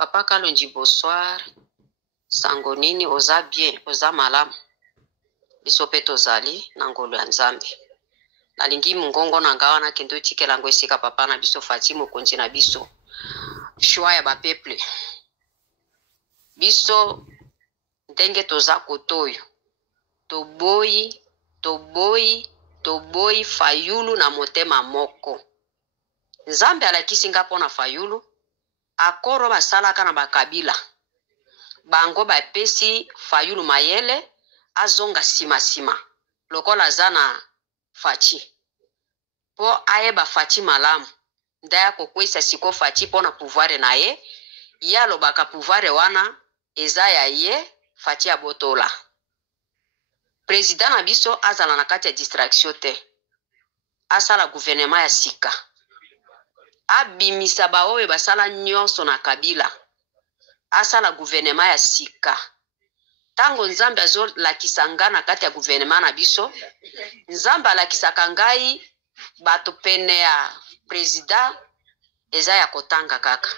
Papa Kalonji, bonsoir. Sango nini, oza bien, oza malamu. Biso pe tozali na ngolo ya Nzambe. Nalingi mungongo na ngawa na kendo tikela ngo esika papa na biso Fati mokonzi na biso. Choix ya ba peuple. Biso ndenge toza kotoyo. Toboyi Fayulu na motema moko. Nzambe alakisi nga pona Fayulu. Akoro basalaka na bakabila. Bango bapesi Fayulu mayele azonga sima lokola zana Fati po ayeba Fati malamu ndaya kokwisa siko Fati pona pouvoir na ye yalo baka pouvoir wana eza ya ye Fati abotola president na biso azala na kati ya distraction te asala gouvernement ya sika abimisa baoyo basala nyonso na kabila asala gouvernement ya sika. Tango Nzambe azo lakisa nga na kati ya gouvernement na biso, Nzambe alakisaka ngai bato pene ya president eza ya kotanga kaka.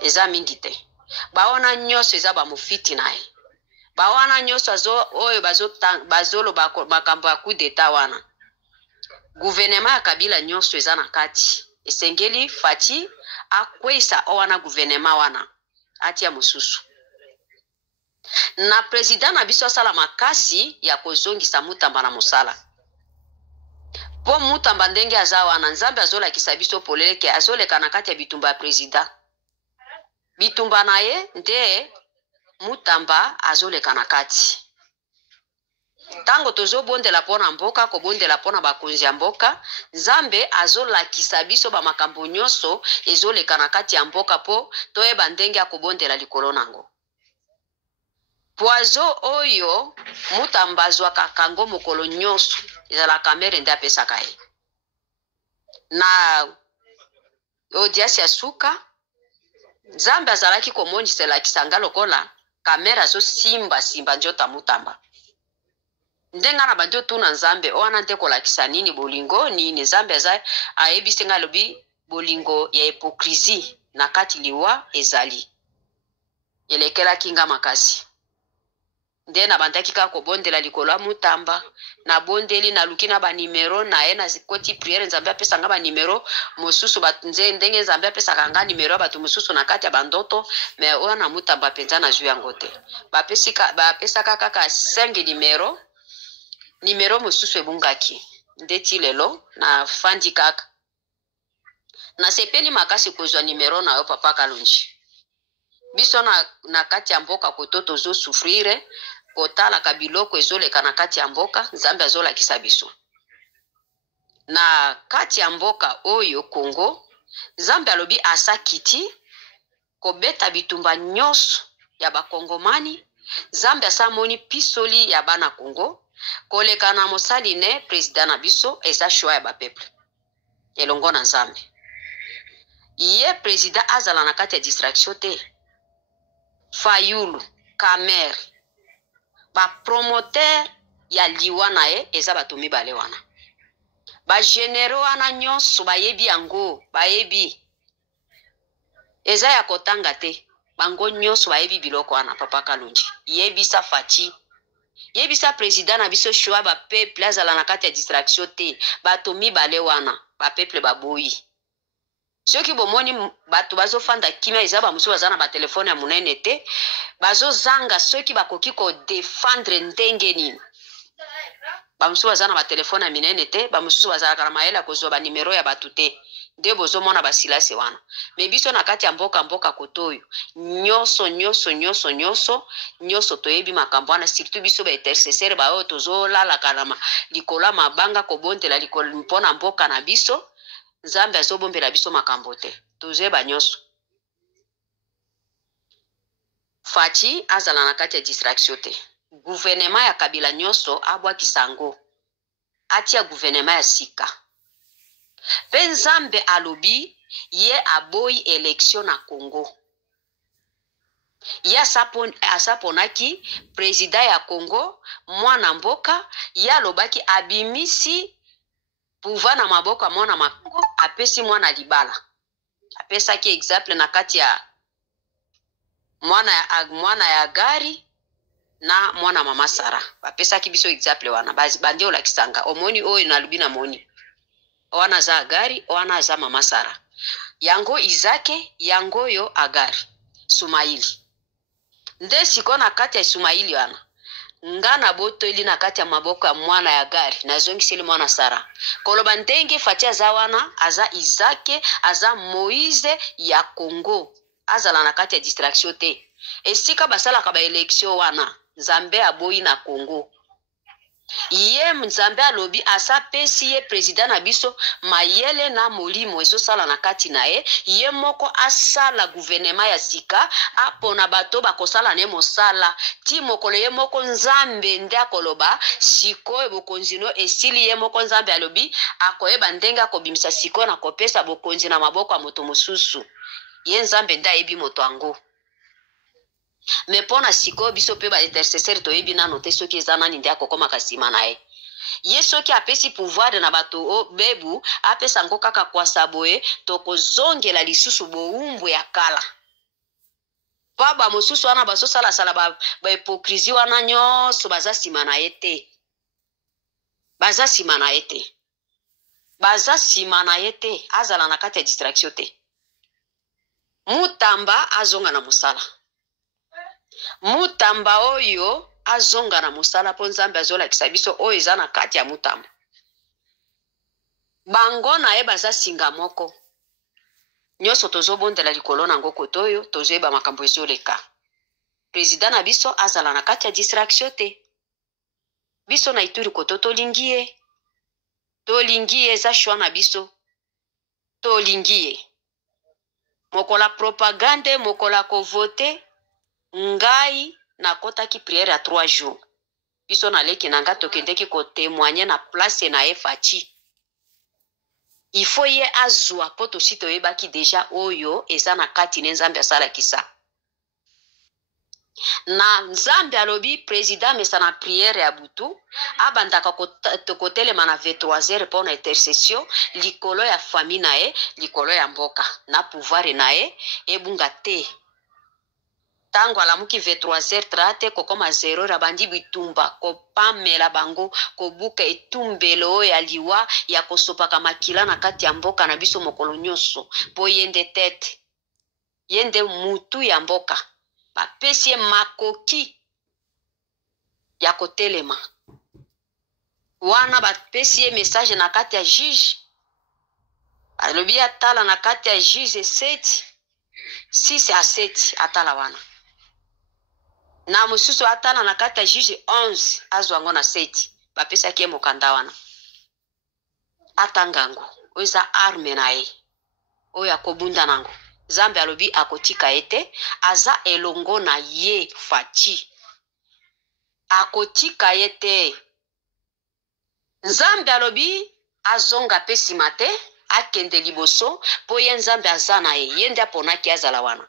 Eza mingi te. Baona nyonso eza ba mufiti naye. Baona nyonso oyo bazolo makambo ya coup d'etat wana. Gouvernement ya kabila nyonso eza na kati. Esengeli Fati akwesa wana gouvernement wana. Atia mususu. Na president na biso asala makasi ya kozongisa Mutamba na mosala. Po Mutamba ndenge aza wana Nzambe azolakisa biso poleleke azoleka na kati ya bitumba ya president. Bitumba na ye nde Mutamba azoleka na kati. Tango tozobondela pona mboka kobondela pona bakonzi ya mboka Nzambe azolakisa biso ba makambo nyonso ezoleka na kati ya mboka po toyeba ndenge akobondela likolo nango. Poazo oyo Mutamba azwaka kango mokolo nyonso ezala kamere nde apesaka ye. Na audience ya suka Nzambe azalaki komonisela kisanga lokola kamera zo simba njota Mutamba. Ndenga na bandio tuna Nzambe wana nte kolakisa nini bolingo nini Nzambe aza ayebisi nga lobi bolingo ya hypocrisie na kati liwa ezali. Elekela kinga makasi. Nde na bandaki ka kobondela likolo ya Mutamba na bondeli na lukina ba numero na ye na koti priere Nzambe apesa nga ba numero mosusu batunze ndenge Nzambe apesa kanga numero batu mosusu na kati ya bandoto me wana Mutamba penza na juya ngote. Bapesa kaka 5 numero mosusu ebungaki. Ndeti lelo na fandi kaka. Na sepeli makasi kozwa numero na yo Papa Kalonji. Biso na kati ya mboka kototo zo souffrire kotala kabiloko ezoleka na kati ya mboka Nzambe azolakisa biso. Na kati ya mboka oyo Congo Nzambe alobi asakiti kobeta bitumba nyonso ya bakongomani Nzambe asamoni pisoli ya bana Congo koleka na mosali ne president na biso eza choix ya ba peuple. Elongo na Nzambe. Ye president azala na kati ya distraction te. Fayulu, Kamer, ba promoteur ya liwa na ye eza bato mibale wana. Ba généraux wana nyonso bayebi yango, bayebi. Eza ya kotanga te. Bango nyonso bayebi biloko wana Papa Kalonji. Yebisa Fati. Yebisa president na biso choix ba peuple azala na kati ya distraction te. Bato mibale wana, ba peuple baboyi. Soki bomoni bato bazofanda kimia eza ba musu bazana ba telefone ya munene te bazozanga soki bakoki ko défendre ndenge nini ba musu bazana ba telefone ya minene te ba musu bazala kana mayela kozwa ba numero ya batu te nde bozomona basilase wana me biso na kati ya mboka kotoyo nyonso toyebi makambo wana surtout biso ba intercesseur ba oyo tozolala kana likola mabanga kobondela likolo mpona mboka na biso Nzambe azobombela biso makambo te. Tozeba nyonso. Fati azala na kati ya distraction te. Gouvernement ya kabila nyonso abwakisa ngo. Atia gouvernement ya sika. Pe Nzambe alobi ye aboyi election na Congo. Ye asaponaki president ya Congo mwana mboka ye alobaki abimisi pouvoir na maboka mwana makongo apesi mwana libala. Apesa ki exemple na kati ya mwana ya gari na mwana mama Sara. Bapesa ki biso exemple wana. Bandi olakisanga. Omoni oyo na lubina moni. Wana za gari, wana za mama Sara. Yango Izake, yango yo Agari. Sumaili. Nde siko na kati ya Sumaili wana. Ngana boto ili na kati ya maboko ya mwana ya gari. Na zongi sili mwana Sara. Koloba ndenge fatia za wana. Aza Izake, aza Moïse ya Congo. Azala na kati ya distraction te. Esika basala kaba eleksio wana. Nzambe aboyi na Congo. Iye Nzambe alobi asa pesi ye president na biso mayele na molimo ezo sala na kati na ye. Iye moko asala gouvernement ya sika apona bato bakosala ne mosala ti mokolo ye moko Nzambe nde akoloba siko bokonzino esili ye moko Nzambe alobi akoyeba ndenge akobimisa siko na kopesa bokonzi na maboko ya moto mosusu. Ye Nzambe nde ayebi moto ango. Me pona siko biso pe ba intercesseur to yebi nano te soki ezana nindi akokoma kasima na ye. Ye soki apesi pouvoir na bato o bebu apesa ngo kaka kwa saboe to kozongela lisusu boumbu ya kala. Pa ba mosusu wana baso sala sala ba hypocrisie wana nyonso baza sima na ye te. Baza sima na ye te. Baza sima na ye te, azala na kati ya distraction te. Mutamba azonga na musala. Mutamba oyo azonga na musala po Nzambe azolakisa biso oyo eza na kati ya mutamba. Bango na ye baza singa moko. Nyonso tozobondela likolo nango kotoyo tozoyeba makambo ezoleka. President na biso azala na kati ya distraction te. Biso na Ituri koto tolingi ye. Tolingi ye eza shwa na biso. Tolingi ye. Mokola propagande, mokola kovote. Ngai na kota ki prière à 3 jours. Biso na leki nanga tokendeki ko témoigner na place na Fachi. Il faut ye azwa poto sito yeba ki deja oyo eza na kati ne Nzambe asala kisa. Na Nzambe alobi président mesa na prière ya butu abandaka kotele mana 23h pour na intercession likolo ya famille na ye, likolo ya mboka na pouvoir na ye ebunga te. Tango alamuki 23h30 kokoma 0 rabandi bitumba kopamela bango kobuka etumbelo ya liwa ya kosopaka makila na kati ya mboka na biso mokolo nyonso po yende tete yende mutu ya mboka bapesi makoki ya kotelema wana bapesi message na kati ya juge alobi atala na kati ya juge 6 à 7 atala wana na mususu atala na kati ya juge 11 azwango na 7 bapesa kie mokanda wana atangango oza arme na ye oya kobunda nango Nzambe alobi akotika ete aza elongo na ye Fachi akotika ete Nzambe alobi azonga pesi mate akende liboso po ye Nzambe aza na ye yende aponaki azala wana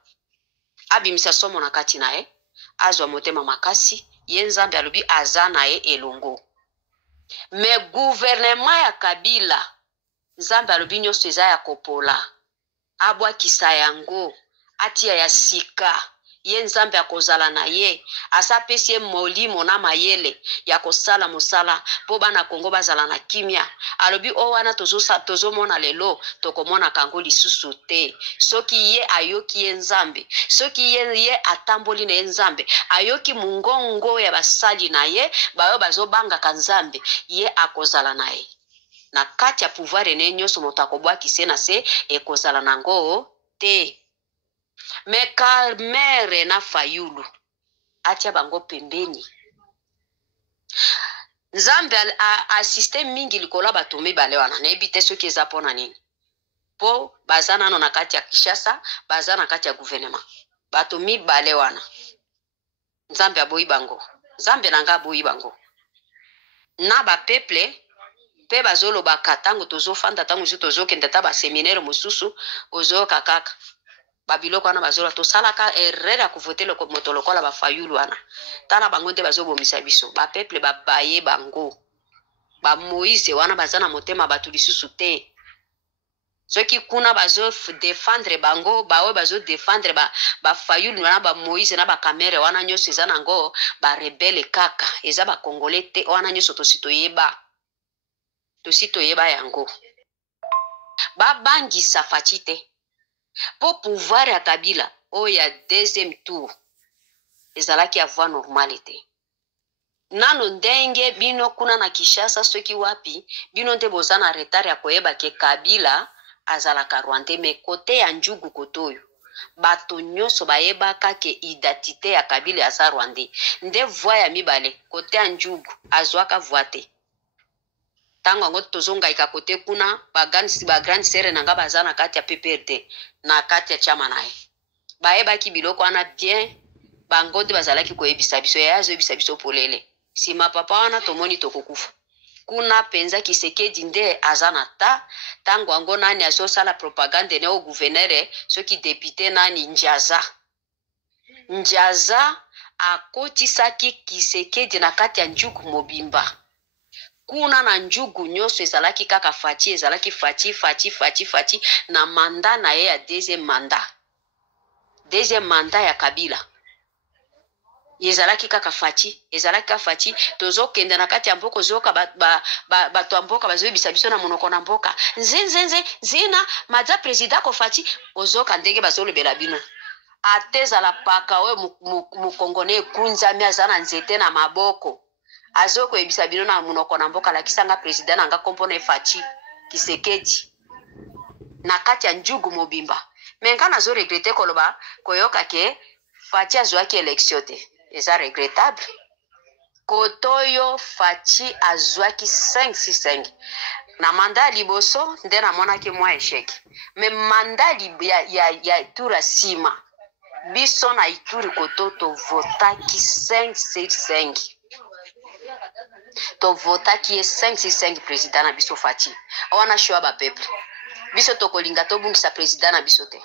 abimisa somo na kati na ye azwa motema makasi ye Nzambe alobi aza na ye elongo. Me gouvernement ya Kabila Nzambe alobi nyonso eza ya kopola abwakisa yango atia ya sika ye Nzambe akozala na ye asapesi ye molimo na mayele ya kosala mosala po bana Kongo bazala na kimia alobi o wana tozomona lelo tokomona kango lisusu te soki ye ayoki ye Nzambe soki ye atamboli na ye Nzambe ayoki mungongo ya basali na ye bayo bazobanga Nzambe ye akozala na ye na kati ya pouvoir ne nyonso moto akobwakise na se ekozala nango te. Me Kamere na Fayulu atia bango pembeni. Nzambe asiste mingi likola bato mibale wana na ebite soki eza pona nini po bazana no na kati ya Kinshasa bazana na kati ya gouvernement bato mibale wana Nzambe aboyi bango Nzambe nanga aboyi bango na ba peuple pe bazolo bakatango tozofanda tango tozokenda ta ba séminaire mosusu ozoka kaka babiloko wana bazola tosalaka erreur kuvotela ko moto lokola ba Fayulu wana tana bango nde bazobomisa biso ba peuple babaye bango ba Moïse wana bazana motema batu lisusu te ceux qui kuna bazo défendre bango bawe bazo défendre ba Fayulu na ba Moïse na ba Kamere wana nyoso eza nango ba rebelle kaka eza ba congolais te wana nyoso tosito yeba yango ba bangisa Faci te po pouvoir ya Kabila oya deuxième tour ezalaki avoir normalité nano ndenge bino kuna na Kishasa soki wapi bino nte bozana retard ya koyeba ke Kabila azalaka Rwandais me kote ya njugu kotoyo bato nyonso bayebaka ke identité ya Kabila aza Rwandais nde voix ya mibale kote ya njugu azwaka voix te tango yango tozongaika kote kuna ba grande sere nanga baza na kati ya PPRD na kati ya chama naye bayebaki biloko wana bien bango te bazalaki koyebisa biso ya azoyebisa biso polele sima papa wana tomoni tokokufa kuna penza Kisekedi nde azana ta tango yango nani azosala propagande ne au gouverneur soki député nani Njaza akotisaki Kisekedi na kati ya njugu mobimba kuna na njugu nyonso ezalaki kaka Faci ezalaki Faci na manda na ye ya deuxième mandat ya Kabila ezalaki kaka Faci tozokende na kati ya mboko zoka bato ya mboka bazoyebisa biso na monoko na mboka nzenzenze zina maza président ko Faci ozoka ndenge bazolobela bino atezala paka we mukongone ekunzami aza na nzete na maboko azoko ebisa bino na monoko na mboka lakisanga président nanga kompona Faci Kisekedi na kati ya njugu mobimba menga nazo regrete koloba koyoka ke Faci azwaki élection te eza regrettable kotoyo Faci azwaki 565 na manda liboso nde na monaki mwa échec mais manda ya tura sima biso na Ituri koto to votaki 565 to votaki 565 président na biso Faci wana shoa ba peuple biso tokolinga tobungisa président na biso te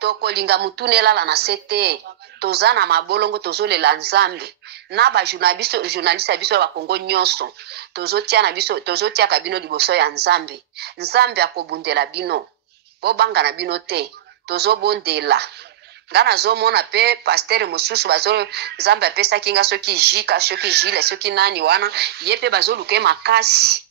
tokolinga mutunela na sete tozana mabolongo tozolela Nzambe na ba journaliste biso ba Kongo nyonso tozotia kabino liboso ya Nzambe akobundela bino bobanga na bino te tozobondela ngana zomona pe pasteur mosusu bazo Nzambe apesa kinga soki jika soki jile soki nani wana yepe bazoluke makasi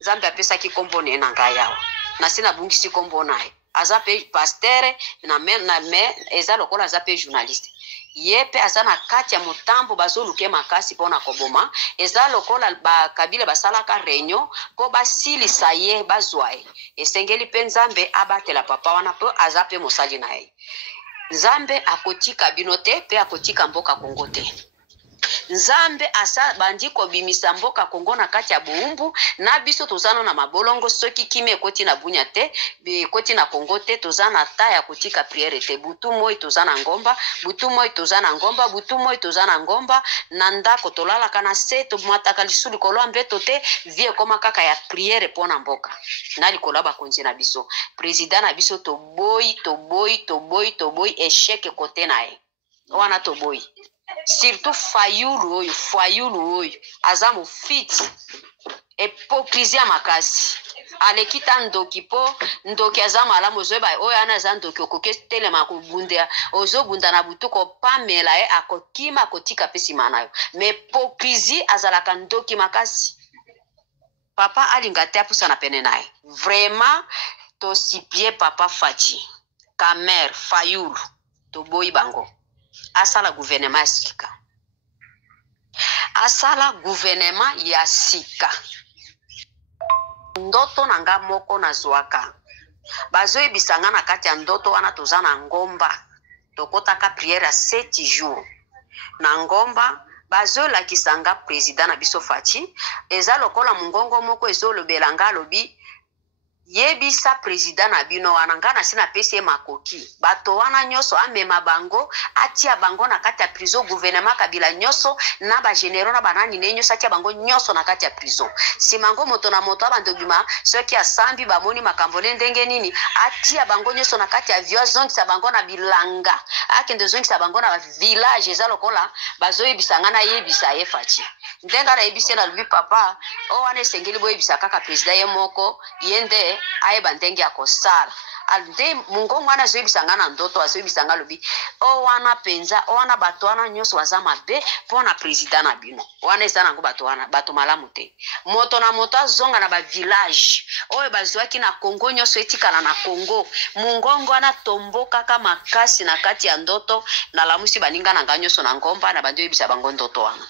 Nzambe apesa ki kombone na ngayawa na sina bungisi kombo naye aza pe pasteur na me eza lokola aza pe journaliste yepe aza na kati ya motambo bazoluke makasi pona koboma eza lokola ba Kabila basalaka réunion po basilisa ye bazwaye esengeli pe Nzambe abatela papa wana po aza pe mosali na ye Nzambe akotika bino te pe akotika mboka Kongo te Nzambe asa bandi kobimisa mboka Kongo na kati ya buumbu na biso tozana na mabolongo soki kimi ekoti na bunya te ekoti na Kongo te tozana ta ya kotika priere te butu moi tozana ngomba butu moi tozana ngomba na ndako tolalaka na se tomataka lisuli kolwa mbeto te vie koma kaka ya priere pona mboka na likolo bakonzi na biso président na biso toboyi échec kote na ye wana toboyi surtout Fayulu oyo aza mofiti hypocrisie makasi alekita ndoki po ndoki aza malamu ozoyeba oyo ana aza ndoki okoki telema kobunda ozobunda na butu kopamela ye akokima akotika pe nsima na yo mais hypocrisie azalaka ndoki makasi papa alinga te apusana pene na ye vraiment tosipie papa Faci Kamere Fayulu toboyi bango asala gouvernement ya sika ndoto nanga moko na zwaka bazoyebisa nga na kati ya ndoto wana toza na ngomba tokotaka priere ya 7 jours na ngomba bazolakisa nga président na biso Faci eza lokola mongongo moko ezolobela nga alobi yebisa président na bino wana nga na sina pesi makoki bato wana nyonso amema bango atia bango na kati ya prison gouvernement Kabila nyonso na ba généraux na banani ne nyonso atia bango nyonso na kati ya prison simango moto na moto abandobima soki asambi bamoni makambo ndenge nini atia bango nyonso na kati ya viol zongisa bango na bilanga akende zongisa bango na village eza lokola bazoyebisa nga na yebisa ye Faci ndenga na yebisa na lubi papa o wana esengeli boyebisa kaka président ye moko yende ye ayeba ndenge ya kosala nde mungongo wana azoyebisanga na ndoto azoyebisanga lobi o wana penza o wana bato wana nyonso baza mabe mpo na président na bino wana eza nango bato wana bato malamu te moto na moto azonga na bavillage oyo bazwaki na kongo nyonso etikala na kongo mungongo wana tombokaka makasi na kati ya ndoto nalamusi baninga na nga nyonso na ngomba na bandi oyebisa bango ndoto wana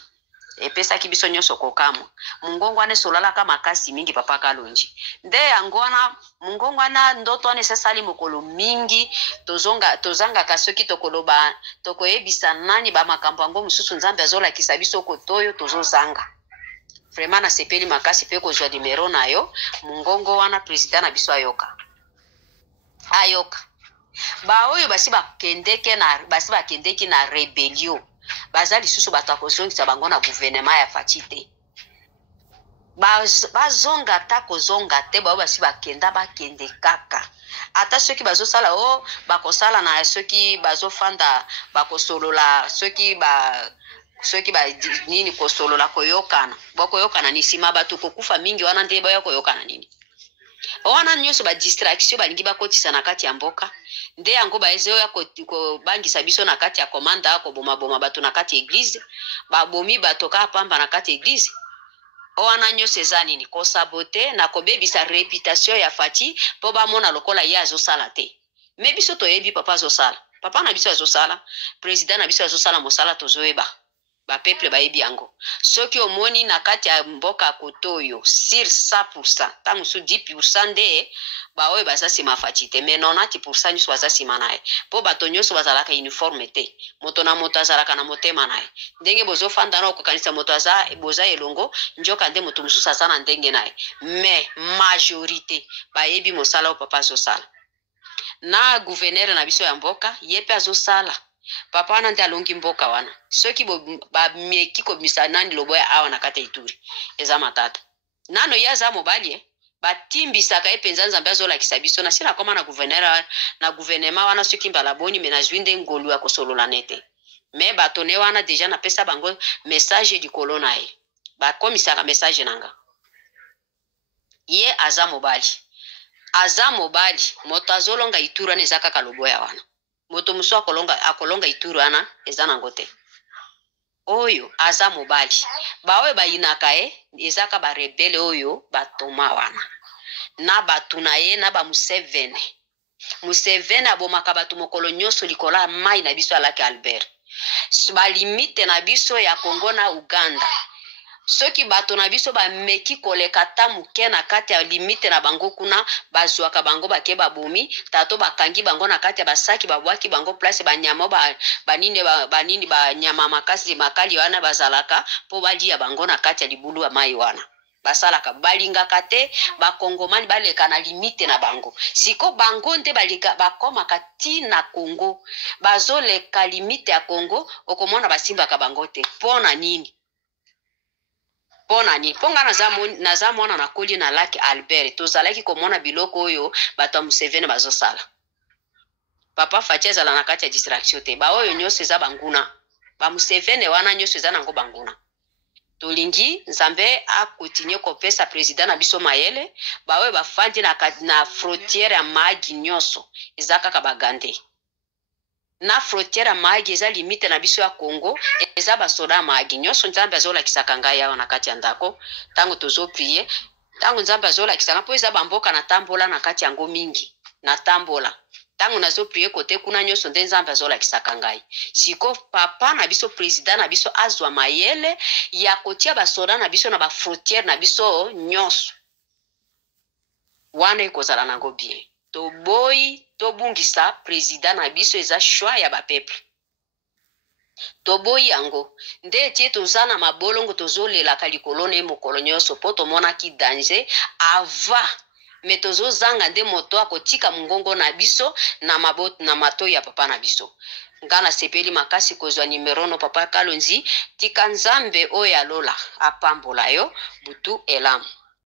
epesaki biso nyonso kokamwa mungongo wana esolalaka makasi mingi papa Kalonji nde yango wana mungongo wana ndoto wana esasali mokolo mingi tozangaka soki tokoloba tokoyebisa nani bamakambo yango mosusu nzambe azolakisa biso kotoyo tozozanga vraiment nasepeli makasi mpe kozwa nimero na yo mungongo wana président na biso ayoka baoyo basi bakendeki na rebellion baza lisusu bato akozongisa bango na gouvernement ya faci te bazonga ta kozonga te bao basi bakende kaka ata soki bazosala bakosala na soki bazofanda bakosolola soki nini kosolola koyokana ni nsima bato kokufa mingi wana nde baya koyokana nini wana nyonso badistraction balingi bakotisa na kati ya mboka nde yango baeze oya kobangisa biso na kati ya komanda kobomaboma bato na kati ya eglize babomi bato kaka pamba na kati ya eglize wana nyonso eza nini kosabote na kobebisa reputation ya Faci mpo bamona lokola ye azosala te me biso toyebi papa azosala papa na biso azosala président na biso azosala mosala tozoyeba bapeple bayebi yango soki omoni na kati ya mboka kotoyo sur 100% tangu su 10% nde baoyo baza nsima Faci te me 90% nyonso baza nsima na ye mpo bato nyonso bazalaka uniforme te moto na moto azalaka na motema na ye ndenge bozofanda na okokanisa moto boza elongo njoka nde moto mosusu aza na ndenge na ye me majorité bayebi mosala oyo papa azosala na gouverneur na biso ya mboka ye mpe azosala papa wana nde alongi mboka wana soki bameki kobimisa nani loboya awa na kati ya Ituri eza matata nano ye aza mobali batimbisaka ye mpenza nzambe azolakisa biso na sina koma na gouvernement wana soki mbala boni me nazwi nde ngolu ya kosolola nete me bato ne wana deja napesa bango message likolo na ye bakomisaka message nanga ye aza mobali moto azolonga Ituri wana eza kaka loboya wana moto musu akolonga Ituri wana eza nango te oyo aza mobali baoyo bayinaka ye ezaka barebele oyo batoma wana na batu na ye na ba Museveni abomaka bato mokolo nyonso likola mai na biso alaki Albert balimite na biso ya Kongo na Uganda soki bato na biso bameki koleka ta muke na kati ya limite na bango kuna bazwaka bango bake babomi tato bakangi bango na kati ya basaki babwaki bango place banyama banini banyama makasi makali wana bazalaka po balia bango na kati ya libulu ya mai wana basalaka balingaka te bakongomani baleka na limite na bango siko bango nde bakomaka ti na Kongo bazoleka limite ya Kongo okomona basimbaka bango te pona nini ponga naza mwana na koli na laki Albert tozalaki komona biloko oyo bato ya Museveni bazosala papa Faci azala na kati ya distraction te baoyo nyonso eza banguna ba Museveni wana nyonso eza nango banguna tolingi nzambe akontinue kopesa président na biso mayele baoyo bafandi na frontière ya Mahagi nyonso eza kaka bagande na frontière ya Mahagi eza limite na biso ya Congo eza basoda Mahagi nyonso nzambe azolakisaka ngai awa na kati ya ndako tango tozoprie tango nzambe azolakisaka mpo eza bamboka na tambola na kati yango mingi na tambola tango nazoprie kote kuna nyonso nde nzambe azolakisaka ngai siko papa na biso président na biso azwa mayele ya kotia basoda na biso na bafrontière na biso nyonso wana ekozala nango bien toboyi tobungisa président na biso eza choix ya bapeple toboyi yango nde tie toza na mabolongo tozolelaka likolo na ye mokolo nyonso mpo tomonaki danger ava me tozozanga nde moto akotika mongongo na biso na matoi ya papa na biso nga nasepeli makasi kozwa nimero no papa Kalonji tika nzambe oyo alola apambola yo butu elamu